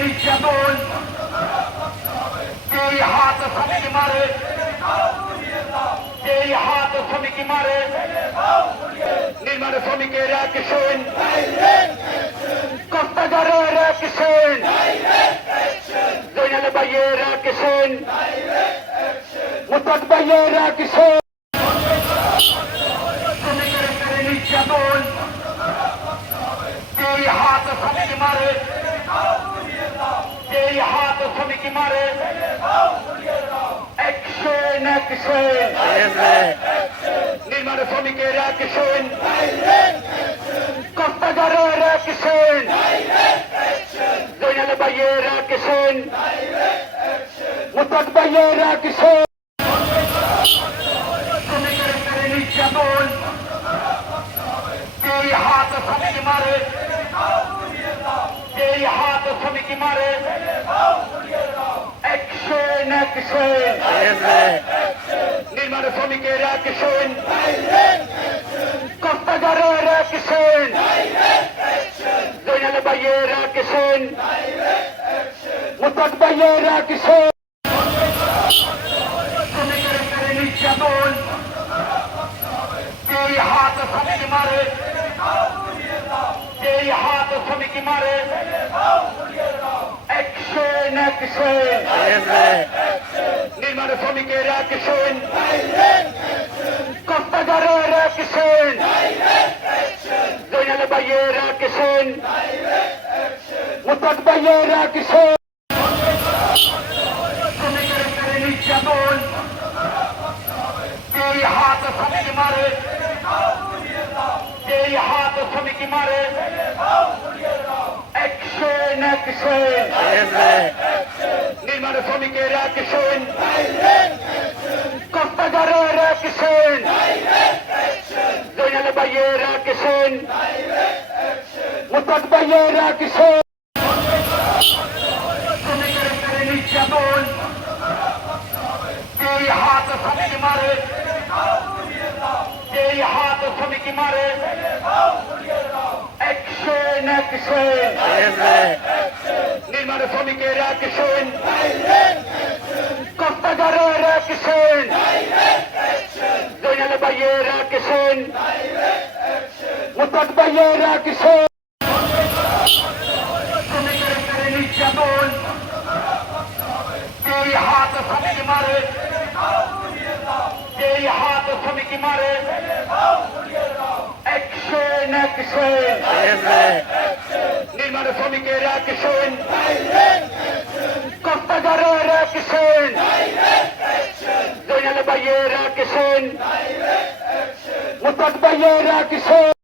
নির্যাতন এই হাত শ্রমিক মারে, এই হাত শ্রমিক মারে, নির্মাণ শ্রমিকের অ্যাকশন, কর্তাগারের অ্যাকশন, জৈনাল ভাইয়ের অ্যাকশন, মুতাদ ভাইয়ের অ্যাকশন। শ্রমিকের নির্যাতন এই হাত শ্রমিক মারে, এই হাত শ্রমিক মারে, অ্যাকশন অ্যাকশন, নির্মাণ শ্রমিকের অ্যাকশন, কর্তাগারের অ্যাকশন, জৈনাল ভাইয়ের অ্যাকশন, মুতাদ ভাইয়ের অ্যাকশন। শ্রমিকের নির্যাতন এই হাত শ্রমিক মারে, এই হাত শ্রমিক মারে, অ্যাকশন অ্যাকশন, নির্মাণ শ্রমিকের অ্যাকশন, কর্তাগারের অ্যাকশন, জৈনাল ভাইয়ের অ্যাকশন, মুতাদ ভাইয়ের অ্যাকশন। শ্রমিকের নির্যাতন এই হাত শ্রমিক মারে, এই হাত শ্রমিক মারে, অ্যাকশন অ্যাকশন, নির্মাণ শ্রমিকের অ্যাকশন, কর্তাগারের অ্যাকশন, জৈনাল ভাইয়ের অ্যাকশন, মুতাদ ভাইয়ের অ্যাকশন। শ্রমিকের নির্যাতন এই হাত শ্রমিক মারে, এই হাত শ্রমিক মারে, অ্যাকশন অ্যাকশন, নির্মাণ শ্রমিকের অ্যাকশন, কর্তাগারের অ্যাকশন, জৈনাল ভাইয়ের অ্যাকশন, মুতাদ ভাইয়ের অ্যাকশন। শ্রমিকের নির্যাতন এই হাত শ্রমিক মারে, এই হাত শ্রমিক মারে, অ্যাকশন অ্যাকশন, নির্মাণ শ্রমিকের অ্যাকশন, কর্তাগারের অ্যাকশন, জৈনাল ভাইয়ের অ্যাকশন, মুতাদ ভাইয়ের অ্যাকশন। শ্রমিকের নির্যাতন এই হাত শ্রমিক মারে, এই হাত শ্রমিক মারে, অ্যাকশন অ্যাকশন, নির্মাণ শ্রমিকের অ্যাকশন, কর্তাগারের অ্যাকশন, জৈনাল ভাইয়ের অ্যাকশন, মুতাদ ভাইয়ের অ্যাকশন।